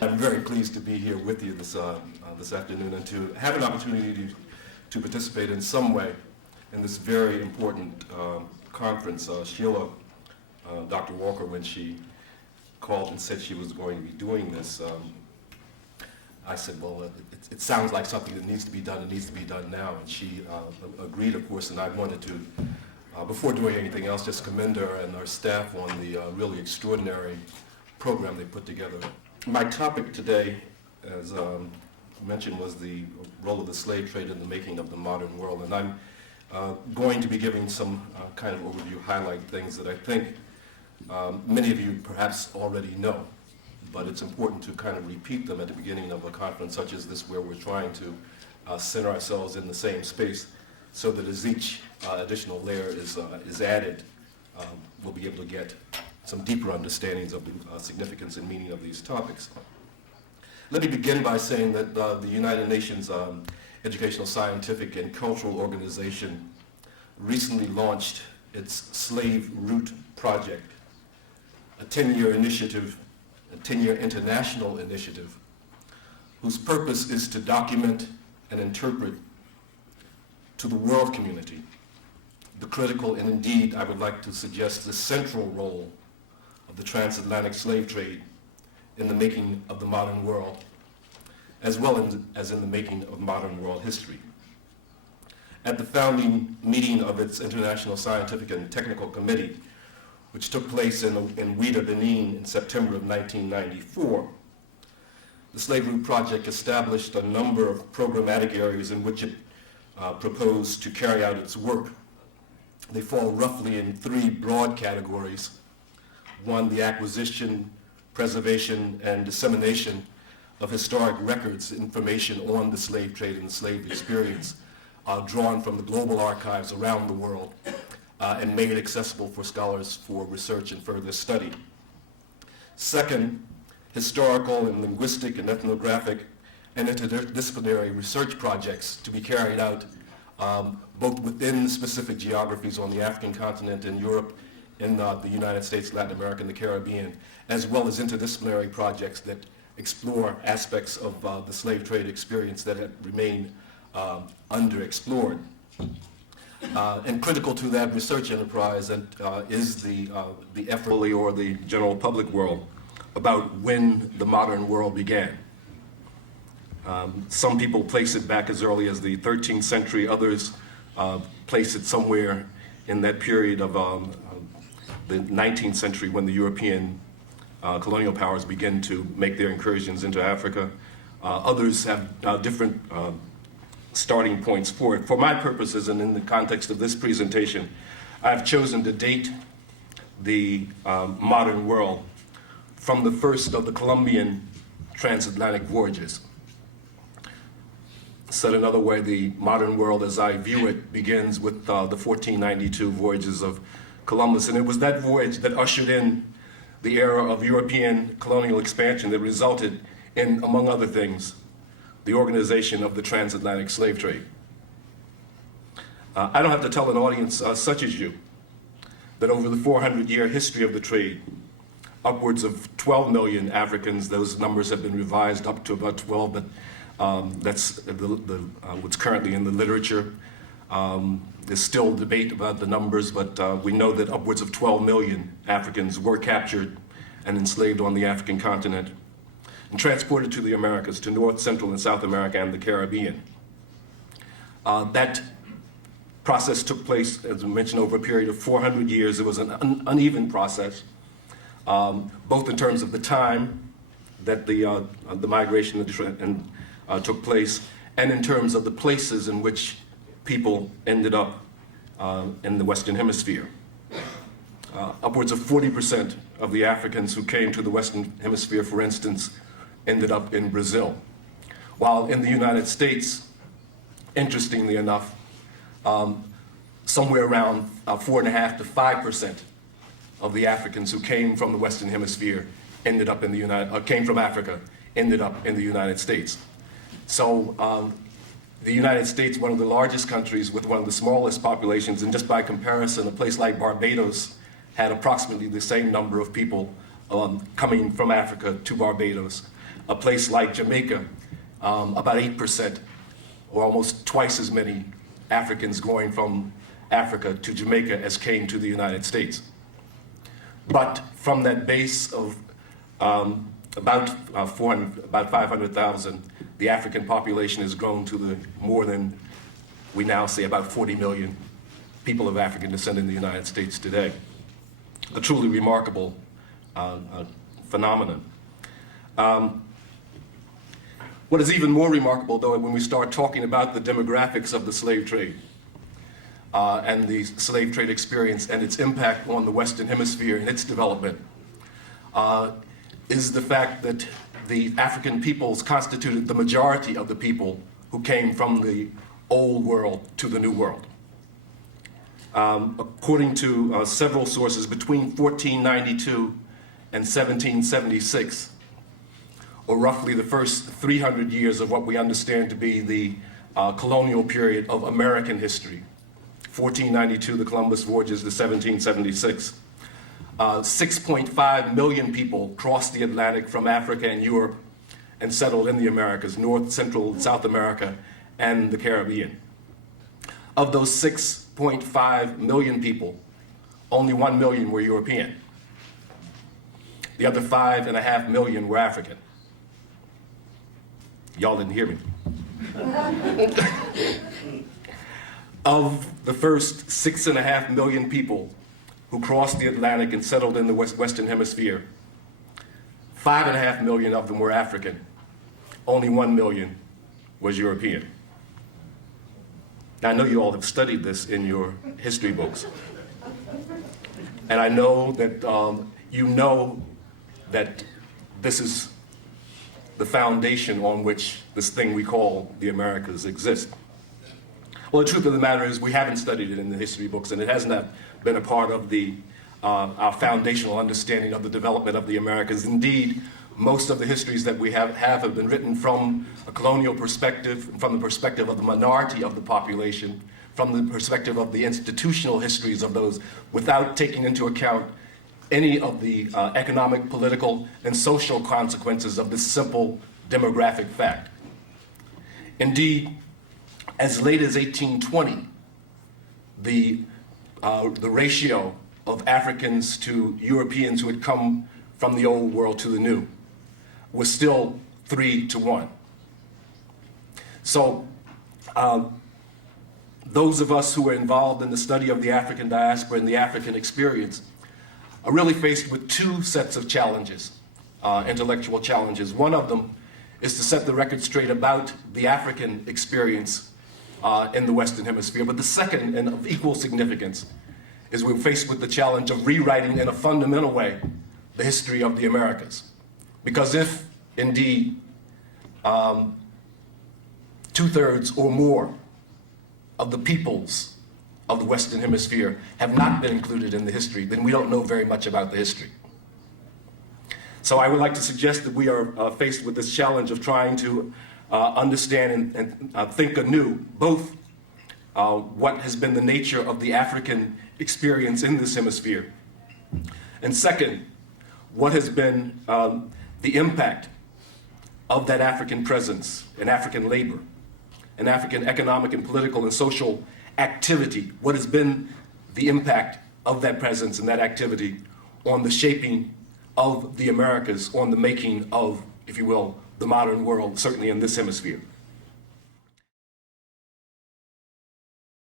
I'm very pleased to be here with you this afternoon and to have an opportunity to participate in some way in this very important conference. Sheila, Dr. Walker, when she called and said she was going to be doing this, I said, well, it sounds like something that needs to be done. It needs to be done now. And she agreed, of course, and I wanted to, before doing anything else, just commend her and her staff on the really extraordinary program they put together. My topic today, as mentioned, was the role of the slave trade in the making of the modern world. And I'm going to be giving some kind of overview, highlight things that I think many of you perhaps already know. But it's important to kind of repeat them at the beginning of a conference such as this, where we're trying to center ourselves in the same space, so that as each additional layer is added, we'll be able to get some deeper understandings of the significance and meaning of these topics. Let me begin by saying that the United Nations Educational, Scientific, and Cultural Organization recently launched its Slave Root Project, a 10-year initiative, a 10-year international initiative, whose purpose is to document and interpret to the world community the critical and indeed, I would like to suggest, the central role of the transatlantic slave trade in the making of the modern world, as well as in the making of modern world history. At the founding meeting of its International Scientific and Technical Committee, which took place in Ouidah, Benin in September of 1994, the Slave Root Project established a number of programmatic areas in which it proposed to carry out its work. They fall roughly in three broad categories. One, the acquisition, preservation, and dissemination of historic records, information on the slave trade and the slave experience, drawn from the global archives around the world, and made accessible for scholars for research and further study. Second, historical and linguistic and ethnographic and interdisciplinary research projects to be carried out both within specific geographies on the African continent and Europe, in the United States, Latin America, and the Caribbean, as well as interdisciplinary projects that explore aspects of the slave trade experience that had remained underexplored. And critical to that research enterprise is the effort, or the general public world, about when the modern world began. Some people place it back as early as the 13th century, others place it somewhere in that period of the 19th century, when the European colonial powers begin to make their incursions into Africa. Others have different starting points for it. For my purposes and in the context of this presentation, I've chosen to date the modern world from the first of the Columbian transatlantic voyages. Said another way, the modern world as I view it begins with the 1492 voyages of Columbus, and it was that voyage that ushered in the era of European colonial expansion that resulted in, among other things, the organization of the transatlantic slave trade. I don't have to tell an audience such as you that over the 400-year history of the trade, upwards of 12 million Africans, those numbers have been revised up to about 12, but that's what's currently in the literature. There's still debate about the numbers, but we know that upwards of 12 million Africans were captured and enslaved on the African continent and transported to the Americas, to North, Central, and South America and the Caribbean. That process took place, as we mentioned, over a period of 400 years. It was an uneven process, both in terms of the time that the migration took place, and in terms of the places in which people ended up in the Western Hemisphere. Upwards of 40% of the Africans who came to the Western Hemisphere, for instance, ended up in Brazil. While in the United States, interestingly enough, somewhere around 4.5% to 5% of the Africans who came from the Western Hemisphere ended up in the came from Africa, ended up in the United States. So the United States, one of the largest countries with one of the smallest populations, and just by comparison, a place like Barbados had approximately the same number of people coming from Africa to Barbados. a place like Jamaica, about 8%, or almost twice as many Africans going from Africa to Jamaica as came to the United States. But from that base of about 500,000, the African population has grown to more than, we now say, about 40 million people of African descent in the United States today. A truly remarkable phenomenon. What is even more remarkable, though, when we start talking about the demographics of the slave trade and the slave trade experience and its impact on the Western Hemisphere and its development, is the fact that the African peoples constituted the majority of the people who came from the old world to the new world. According to several sources, between 1492 and 1776, or roughly the first 300 years of what we understand to be the colonial period of American history, 1492, the Columbus voyages, to 1776, 6.5 million people crossed the Atlantic from Africa and Europe and settled in the Americas, North, Central, South America, and the Caribbean. Of those 6.5 million people, only 1 million were European. The other 5.5 million were African. Y'all didn't hear me. Of the first 6.5 million people who crossed the Atlantic and settled in the Western Hemisphere, 5.5 million of them were African. Only 1 million was European. Now, I know you all have studied this in your history books. And I know that you know that this is the foundation on which this thing we call the Americas exists. Well, the truth of the matter is we haven't studied it in the history books, and it has not been a part of our foundational understanding of the development of the Americas. Indeed, most of the histories that we have been written from a colonial perspective, from the perspective of the minority of the population, from the perspective of the institutional histories of those, without taking into account any of the economic, political, and social consequences of this simple demographic fact. Indeed, as late as 1820, the ratio of Africans to Europeans who had come from the old world to the new was still 3-to-1. So those of us who are involved in the study of the African diaspora and the African experience are really faced with two sets of challenges, intellectual challenges. One of them is to set the record straight about the African experience in the Western Hemisphere. But the second, and of equal significance, is we're faced with the challenge of rewriting in a fundamental way the history of the Americas. Because if, indeed, 2/3 or more of the peoples of the Western Hemisphere have not been included in the history, then we don't know very much about the history. So I would like to suggest that we are faced with this challenge of trying to understand and think anew, both what has been the nature of the African experience in this hemisphere, and second, what has been the impact of that African presence and African labor and African economic and political and social activity. What has been the impact of that presence and that activity on the shaping of the Americas, on the making of, if you will, the modern world, certainly in this hemisphere.